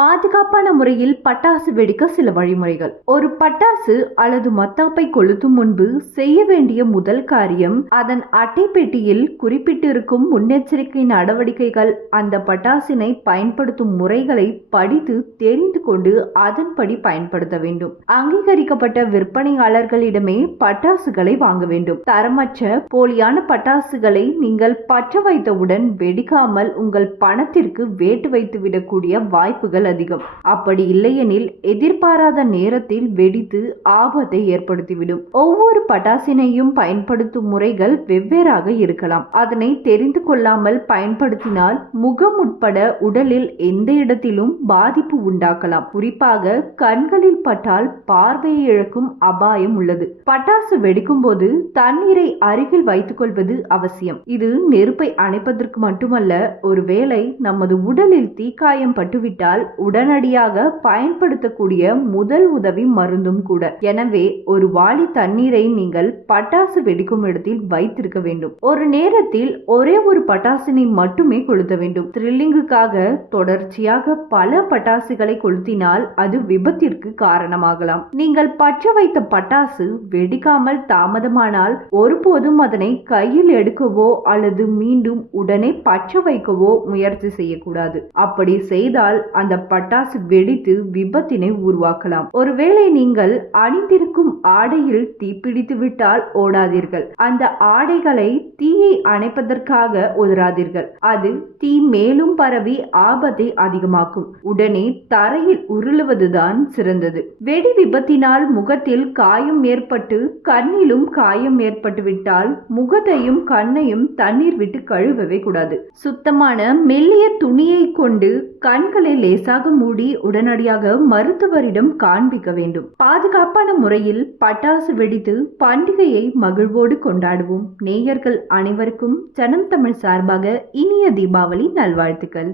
பாதுகாப்பான முறையில் பட்டாசு வெடிக்க சில வழிமுறைகள். ஒரு பட்டாசு அல்லது மத்தாப்பை கொளுத்தும் முன்பு செய்ய வேண்டிய முதல் காரியம் அதன் அட்டை பெட்டியில் குறிப்பிட்டிருக்கும் முன்னெச்சரிக்கை நடவடிக்கைகள். அந்த பட்டாசினை பயன்படுத்தும் முறைகளை படித்து தெரிந்து கொண்டு அதன்படி பயன்படுத்த வேண்டும். அங்கீகரிக்கப்பட்ட விற்பனையாளர்களிடமே பட்டாசுகளை வாங்க வேண்டும். தரமற்ற போலியான பட்டாசுகளை நீங்கள் பற்ற வைத்தவுடன் வெடிக்காமல் உங்கள் பணத்திற்கு வேட்டு வைத்துவிடக்கூடிய வாய்ப்புகள் வாய்ப்புகள் அதிகம். அப்படி இல்லையெனில் எதிர்பாராத நேரத்தில் வெடித்து ஆபத்தை ஏற்படுத்திவிடும். ஒவ்வொரு பட்டாசினையும் பயன்படுத்தும் முறைகள் வெவ்வேறாக இருக்கலாம். அதனை தெரிந்து கொள்ளாமல் பயன்படுத்தினால் முகம் உட்பட உடலில் எந்த இடத்திலும் பாதிப்பு உண்டாக்கலாம். குறிப்பாக கண்களில் பட்டால் பார்வையை இழக்கும் அபாயம் உள்ளது. பட்டாசு வெடிக்கும் போது தண்ணீரை அருகில் வைத்துக் கொள்வது அவசியம். இது நெருப்பை அணைப்பதற்கு மட்டுமல்ல ஒருவேளை நமது உடலில் தீக்காயம் பட்டுவிட்டால் உடனடியாக பயன்படுத்தக்கூடிய முதல் உதவி மருந்தும் கூட. எனவே ஒரு வாளி தண்ணீரை நீங்கள் பட்டாசு வெடிக்கும் இடத்தில் வைத்திருக்க வேண்டும். ஒரு நேரத்தில் ஒரே ஒரு பட்டாசினை மட்டுமே கொளுத்த வேண்டும். த்ரில்லிங்குக்காக தொடர்ச்சியாக பல பட்டாசுகளை கொளுத்தினால் அது விபத்திற்கு காரணமாகலாம். நீங்கள் பற்ற வைத்த பட்டாசு வெடிக்காமல் தாமதமானால் ஒருபோதும் அதனை கையில் எடுக்கவோ அல்லது மீண்டும் உடனே பற்ற வைக்கவோ முயற்சி செய்யக்கூடாது. அப்படி செய்தால் அந்த பட்டாசு வெடித்து விபத்தினை உருவாக்கலாம். ஒருவேளை நீங்கள் அணிந்திருக்கும் ஆடையில் தீப்பிடித்து விட்டால் ஓடாதீர்கள். அந்த ஆடைகளை தீயை அணைப்பதற்காக உதராதீர்கள் அது தீ மேலும் பரவி ஆபத்தை அதிகமாக்கும். உடனே தரையில் உருளுவதுதான் சிறந்தது. வெடி விபத்தினால் முகத்தில் காயம் ஏற்பட்டு கண்ணிலும் காயம் ஏற்பட்டுவிட்டால் முகத்தையும் கண்ணையும் தண்ணீர் விட்டு கழுவவே கூடாது. சுத்தமான மெல்லிய துணியை கொண்டு கண்களை லேசாக மூடி உடனடியாக மருத்துவரிடம் காண்பிக்க வேண்டும். பாதுகாப்பான முறையில் பட்டாசு வெடித்து பண்டிகையை மகிழ்வோடு கொண்டாடுவோம். நேயர்கள் அனைவருக்கும் ஜனம் தமிழ் சார்பாக இனிய தீபாவளி நல்வாழ்த்துக்கள்.